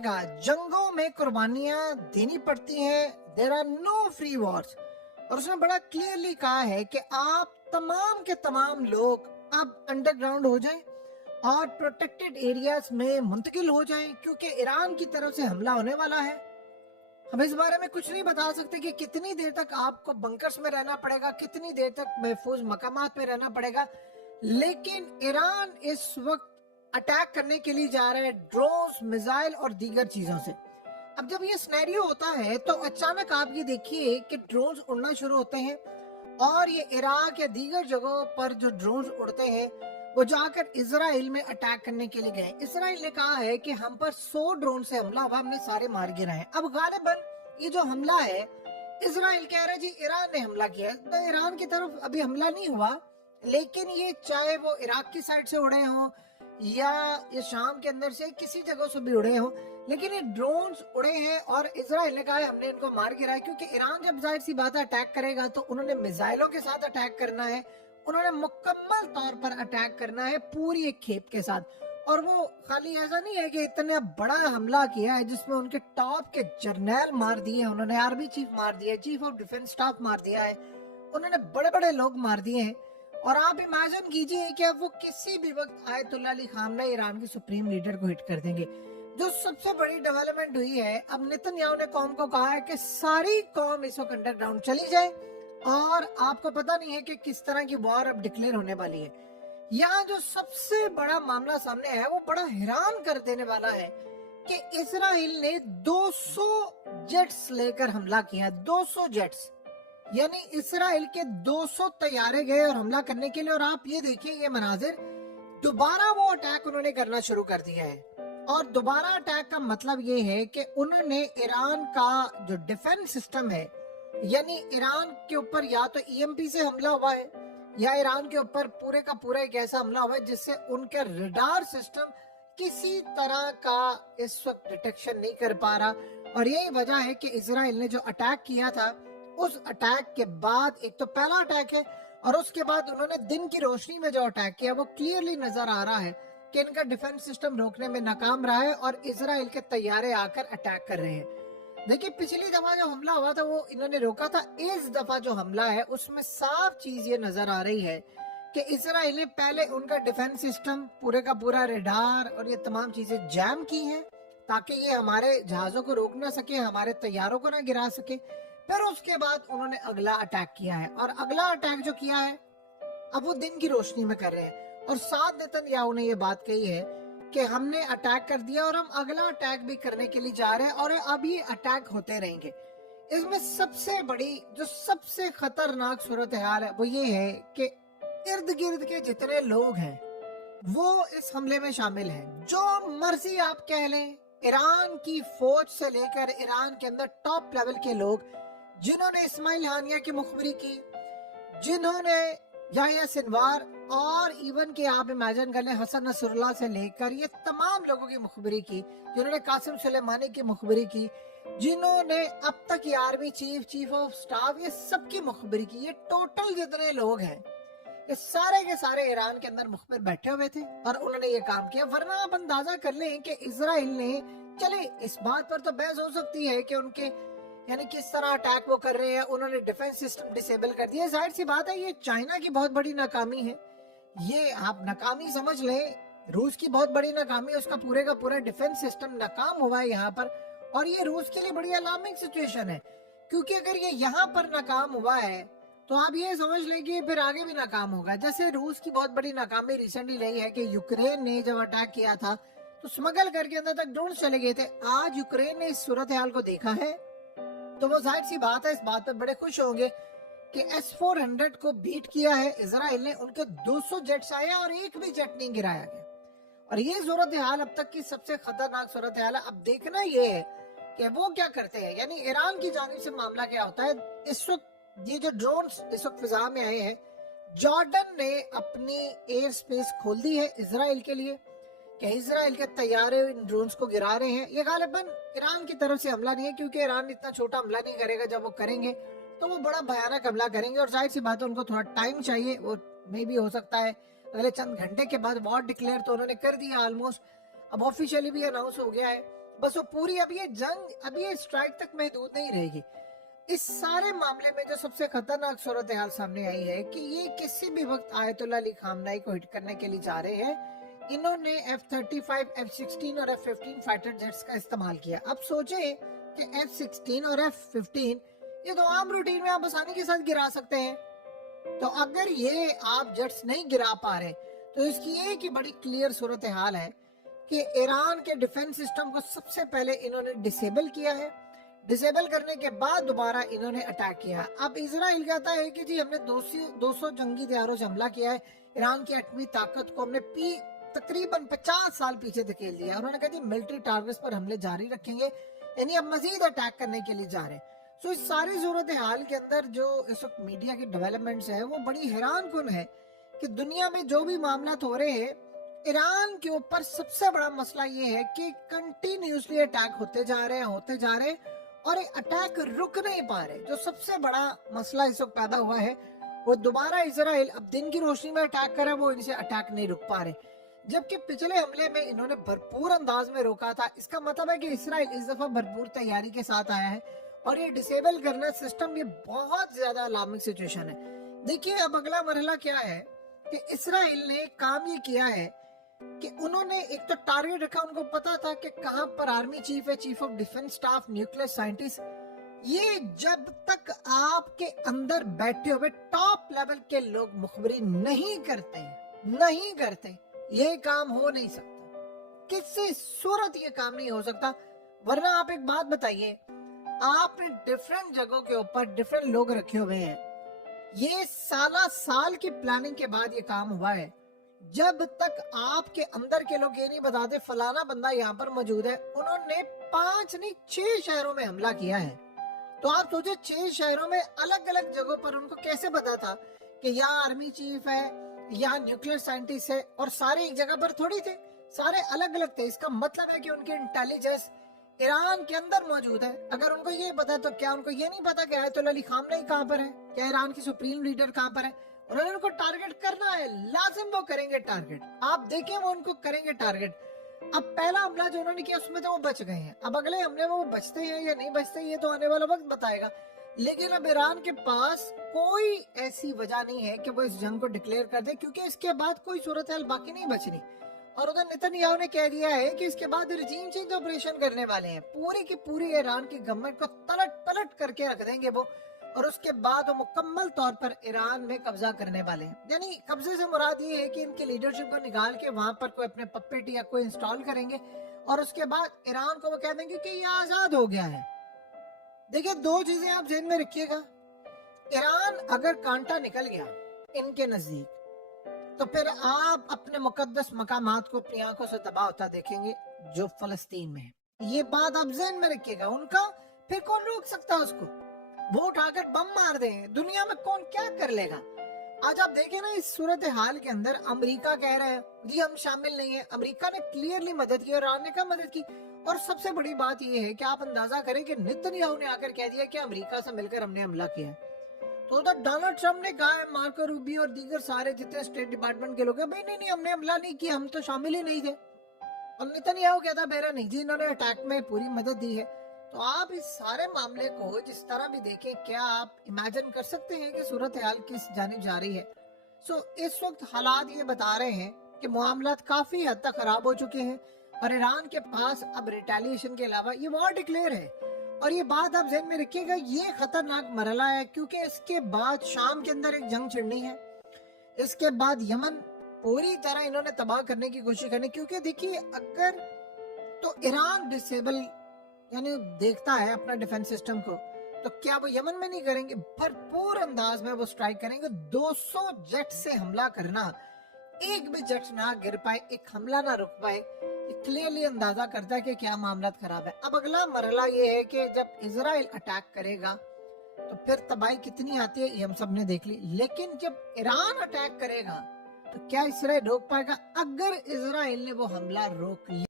रहेगा, जंगों में कुर्बानियां देनी पड़ती हैं, there are no free wars. और उसने बड़ा क्लियरली कहा है कि आप तमाम के तमाम लोग अब अंडरग्राउंड हो जाएं और प्रोटेक्टेड एरियाज में मुंतकिल हो जाएं, क्योंकि ईरान की तरफ से हमला होने वाला है। हम इस बारे में कुछ नहीं बता सकते कि कितनी देर तक आपको बंकर्स में रहना पड़ेगा, कितनी देर तक महफूज मकामात में रहना पड़ेगा, लेकिन ईरान इस वक्त अटैक करने के लिए जा रहा है ड्रोन्स, मिसाइल और दीगर चीजों से। अब जब ये सिनेरियो होता है तो अचानक आप ये देखिए कि ड्रोन्स उड़ना शुरू होते हैं और ये इराक या दीगर जगहों पर जो ड्रोन्स उड़ते हैं वो जाकर इजराइल में अटैक करने के लिए गए। इजराइल ने कहा है कि हम पर 100 ड्रोन से हमला हुआ, हमने सारे मार गिराए। अब गालिबन ये जो हमला है, इजराइल कह रहा है जी ईरान ने हमला किया। तो ईरान की तरफ अभी हमला नहीं हुआ, लेकिन ये चाहे वो इराक की साइड से उड़े हों या ये शाम के अंदर से किसी जगह से भी उड़े हों, लेकिन ये ड्रोन्स उड़े हैं और इजराइल ने कहा है हमने इनको मार गिराया। क्योंकि ईरान जब जाहिर सी बात है अटैक करेगा तो उन्होंने मिसाइलों के साथ अटैक करना है, उन्होंने मुकम्मल तौर पर अटैक करना है पूरी एक खेप के साथ। और वो खाली ऐसा नहीं है कि इतना बड़ा हमला किया है जिसमें उनके टॉप के जर्नल मार दिए, उन्होंने आर्मी चीफ मार दिया, चीफ ऑफ डिफेंस स्टाफ मार दिया है, उन्होंने बड़े बड़े लोग मार दिए हैं। और आप इमेजिन कीजिए कि अब वो किसी भी वक्त आयतुल्लाह अली खामनेई ईरान के सुप्रीम लीडर को हिट कर देंगे। जो सबसे बड़ी डेवलपमेंट हुई है, अब नेतन्याहू ने कौम को कहा है कि सारी कौम इस वक्त अंडरग्राउंड चली जाए और आपको पता नहीं है कि किस तरह की वॉर अब डिक्लेयर होने वाली है। यहाँ जो सबसे बड़ा मामला सामने है वो बड़ा हैरान कर देने वाला है कि इजराइल ने 200 जेट्स लेकर हमला किया। 200 जेट्स, यानी इजराइल के 200 तैयारे गए और हमला करने के लिए। और आप ये देखिए ये मनाजिर, दोबारा वो अटैक उन्होंने करना शुरू कर दिया है। और दोबारा अटैक का मतलब ये है कि उन्होंने ईरान का जो डिफेंस सिस्टम है, यानी ईरान के ऊपर या तो ईएमपी से हमला हुआ है या ईरान के ऊपर पूरे का पूरा एक ऐसा हमला हुआ है जिससे उनका रडार सिस्टम किसी तरह का इस वक्त डिटेक्शन नहीं कर पा रहा। और यही वजह है कि इजराइल ने जो अटैक किया था, उस अटैक के बाद, एक तो पहला अटैक है और उसके बाद उन्होंने दिन की रोशनी में जो अटैक किया वो क्लियरली नजर आ रहा है कि इनका डिफेंस सिस्टम रोकने में नाकाम रहा है और इजराइल के तैयारे आकर अटैक कर रहे हैं। देखिए पिछली दफा जो हमला हुआ था वो इन्होंने रोका था, इस दफा जो हमला है उसमें साफ चीज ये नजर आ रही है कि इजराइल ने पहले उनका डिफेंस सिस्टम पूरे का पूरा रडार और ये तमाम चीजें जैम की हैं ताकि ये हमारे जहाजों को रोक ना सके, हमारे तैयारों को ना गिरा सके। फिर उसके बाद उन्होंने अगला अटैक किया है और अगला अटैक जो किया है अब वो दिन की रोशनी में कर रहे हैं। और साथ नेतन्याहू ने ये बात कही है कि हमने अटैक कर दिया और हम अगला अटैक भी करने के लिए जा रहे हैं और अब ये अटैक होते रहेंगे। इसमें सबसे बड़ी जो सबसे खतरनाक सूरत हाल है वो ये है कि इर्द गिर्द के जितने लोग हैं वो इस हमले में शामिल हैं। जो मर्जी आप कह लें, ईरान की फौज से लेकर ईरान के अंदर टॉप लेवल के लोग जिन्होंने इस्माइल हानिया की मुखबिरी की, जिन्होंने याहिया सिनवार और इवन के आप इमेजिन कर लें हसन नसरुल्लाह से लेकर ये तमाम लोगों की मुखबिरी की, जिन्होंने कासिम सुलेमानी की मुखबिरी की, जिन्होंने अब तक ये army chief, chief of staff, ये सबकी मुखबिरी की, ये टोटल जितने लोग हैं ये सारे के सारे ईरान के अंदर मुखबिर बैठे हुए थे और उन्होंने ये काम किया। वरना आप अंदाजा कर लें कि इजराइल ने, चले इस बात पर तो बहस हो सकती है कि उनके यानी किस तरह अटैक वो कर रहे हैं, उन्होंने डिफेंस सिस्टम डिसेबल कर दिया। जाहिर सी बात है ये चाइना की बहुत बड़ी नाकामी है, ये आप नाकामी समझ लें, रूस की बहुत बड़ी नाकामी है, उसका पूरे का पूरा डिफेंस सिस्टम नाकाम हुआ है यहाँ पर। और ये रूस के लिए बड़ी अलार्मिंग सिचुएशन है, क्योंकि अगर ये यहाँ पर नाकाम हुआ है तो आप ये समझ लें कि फिर आगे भी नाकाम होगा। जैसे रूस की बहुत बड़ी नाकामी रिसेंटली रही है कि यूक्रेन ने जब अटैक किया था तो स्मगल करके अंदर तक ड्रोन चले गए थे। आज यूक्रेन ने इस सूरत हाल को देखा है तो वो जाहिर सी बात है इस बात पर बड़े खुश होंगे कि S-400 को बीट किया है इजराइल ने। उनके 200 जेट्स आए और एक भी जेट नहीं गिराया गया। और ये सूरत हाल अब तक की सबसे खतरनाक सूरत हाल है। अब देखना ये है कि वो क्या करते हैं, यानी ईरान की जानिब से मामला क्या होता है। इस वक्त ये जो ड्रोन्स इस वक्त फिजा में आए हैं, जॉर्डन ने अपनी एयर स्पेस खोल दी है इजराइल के लिए कि इजराइल के तैयारे इन ड्रोन्स को गिरा रहे हैं। ये गालिबन ईरान की तरफ से हमला नहीं है, क्योंकि ईरान इतना छोटा हमला नहीं करेगा। जब वो करेंगे तो वो बड़ा भयानक हमला करेंगे और जाहिर सी बात है उनको थोड़ा टाइम चाहिए। वो मे भी हो सकता है अगले चंद घंटे के बाद वॉर डिक्लेयर तो उन्होंने कर दिया ऑलमोस्ट, अब ऑफिशियली भी अनाउंस हो गया है। बस वो पूरी अब ये जंग, अब ये स्ट्राइक तक महदूद नहीं रहेगी। इस सारे मामले में जो सबसे खतरनाक सूरत हाल सामने आई है कि ये किसी भी वक्त आयतुल्लाह अली खामनाई को हिट करने के लिए जा रहे हैं। इन्होंने F-35, F-16 और F-15 फाइटर जेट्स का इस्तेमाल किया। अब सोचे कि F-16 और F-15 ये तो आम रूटीन में आप आसानी के साथ गिरा सकते हैं, तो अगर ये आप जेट्स नहीं गिरा पा रहे तो इसकी एक ही बड़ी क्लियर सूरत हाल है कि ईरान के डिफेंस सिस्टम को सबसे पहले इन्होंने डिसेबल किया है। डिसेबल करने के बाद दोबारा इन्होंने अटैक किया। अब इजराइल कहता है कि जी हमने 200 जंगी हथियारों से हमला किया है, ईरान की एटमी ताकत को हमने तकरीबन 50 साल पीछे धकेल दिया। उन्होंने कहा जी मिलिट्री टारगेट्स पर हमले जारी रखेंगे, यानी अब मजीद अटैक करने के लिए जा रहे हैं। सो इस सारी सूरत हाल के अंदर जो इस वक्त मीडिया की डेवलपमेंट्स है वो बड़ी हैरान कुन है कि दुनिया में जो भी मामला हो रहे हैं, ईरान के ऊपर सबसे बड़ा मसला ये है कि कंटिन्यूसली अटैक होते जा रहे हैं और ये अटैक रुक नहीं पा रहे। जो सबसे बड़ा मसला इस वक्त पैदा हुआ है वो दोबारा इजराइल अब दिन की रोशनी में अटैक कर रहा है, वो इनसे अटैक नहीं रुक पा रहे, जबकि पिछले हमले में इन्होंने भरपूर अंदाज में रोका था। इसका मतलब है कि इजराइल इस दफा भरपूर तैयारी के साथ आया है और ये डिसेबल करना सिस्टम, ये बहुत ज्यादा अलार्मिंग सिचुएशन है। देखिए अब अगला मरहला क्या है कि इजराइल ने काम ये किया है कि उन्होंने एक तो टारगेट रखा, उनको पता था कि कहां पर आर्मी चीफ है, chief of defence staff, nuclear scientist, ये जब तक आपके अंदर बैठे हुए टॉप लेवल के लोग मुखबरी नहीं करते ये काम हो नहीं सकता, किसी सूरत ये काम नहीं हो सकता। वरना आप एक बात बताइए, आपने डिफरेंट जगहों के ऊपर डिफरेंट लोग रखे हुए हैं, ये साल की प्लानिंग के बाद ये काम हुआ है। जब तक आपके अंदर के लोग ये नहीं बताते फलाना बंदा यहाँ पर मौजूद है, उन्होंने 5 नहीं 6 शहरों में हमला किया है। तो आप सोचे 6 शहरों में अलग अलग जगहों पर उनको कैसे पता था कि यहाँ आर्मी चीफ है, यहाँ न्यूक्लियर साइंटिस्ट है, और सारे एक जगह पर थोड़ी थे, सारे अलग अलग थे। इसका मतलब है कि उनकी इंटेलिजेंस ईरान के अंदर मौजूद है। अगर उनको ये पता तो क्या उनको ये नहीं पता कि आयतुल्लाह अली खामनेई कहाँ पर है, क्या ईरान की सुप्रीम लीडर कहाँ पर है? उन्होंने उनको टारगेट करना है, लाजिम वो करेंगे टारगेट। आप देखें वो उनको करेंगे टारगेट। अब पहला हमला जो उन्होंने किया उसमें तो वो बच गए हैं, अब अगले हमले में वो बचते हैं या नहीं बचते ये तो आने वाला वक्त बताएगा। लेकिन अब ईरान के पास कोई ऐसी वजह नहीं है कि वो इस जंग को डिक्लेयर कर दे, क्योंकि इसके बाद कोई सूरत हाल बाकी नहीं बचनी। और उधर नेतन्याहू ने कह दिया है कि इसके बाद रिजीम चेंज ऑपरेशन करने वाले हैं, पूरी की पूरी ईरान की गवर्नमेंट को पलट करके रख देंगे वो, और उसके बाद वो मुकम्मल तौर पर ईरान में कब्जा करने वाले हैं। यानी कब्जे से मुराद ये है कि इनकी लीडरशिप को निकाल के वहां पर कोई अपने पपेट या कोई इंस्टॉल करेंगे और उसके बाद ईरान को वो कह देंगे कि ये आजाद हो गया है। देखिए 2 चीजें आप ध्यान में रखिएगा, ईरान अगर कांटा निकल गया इनके नजदीक तो फिर आप अपने मुकद्दस मकामात को अपनी आंखों से तबाह होता देखेंगे जो फलस्तीन में है। ये बात आप ज़हन में रखिएगा, उनका फिर कौन रोक सकता है उसको? वो उठाकर बम मार दें, दुनिया में कौन क्या कर लेगा? आज आप देखें ना इस सूरत हाल के अंदर अमेरिका कह रहा है जी हम शामिल नहीं है। अमेरिका ने क्लियरली मदद की और ईरान ने कब मदद की? और सबसे बड़ी बात ये है कि आप अंदाजा करें कि नेतन्याहू ने आकर कह दिया कि अमेरिका से मिलकर हमने हमला किया। तो उधर डोनाल्ड ट्रम्प ने कहा है, मार्को रूबियो और दीगर सारे जितने स्टेट डिपार्टमेंट के लोग हैं, भाई नहीं हमने हमला नहीं किया, हम तो शामिल ही नहीं थे। और नेतन्याहू कहता मेरा नहीं जी, इन्होंने अटैक में पूरी मदद दी है। तो आप इस सारे मामले को जिस तरह भी देखें, क्या आप इमेजिन कर सकते हैं कि सूरत हाल किस जानिब जा रही है? इस वक्त हालात ये बता रहे हैं कि मामलात काफी हद तक खराब हो चुके हैं और ईरान के पास अब रिटेलिएशन के अलावा ये वॉर डिक्लेयर है। और ये बात आप ज़हन में रखिएगा, ये खतरनाक मरहला है, क्योंकि इसके बाद शाम के अंदर एक जंग छिड़नी है, इसके बाद यमन पूरी तरह इन्होंने तबाह करने की कोशिश करनी। क्योंकि देखिए अगर तो ईरान डिसेबल यानी देखता है अपना डिफेंस सिस्टम को, तो क्या वो यमन में नहीं करेंगे? भरपूर अंदाज में वो स्ट्राइक करेंगे। 200 जेट से हमला करना, एक भी जेट ना गिर पाए, एक हमला ना रुक पाए, क्लियरली अंदाजा करता है कि क्या मामला खराब है। अब अगला मरहला ये है कि जब इजराइल अटैक करेगा तो फिर तबाही कितनी आती है ये हम सब ने देख ली। लेकिन जब ईरान अटैक करेगा तो क्या इजराइल रोक पाएगा? अगर इजराइल ने वो हमला रोक लिया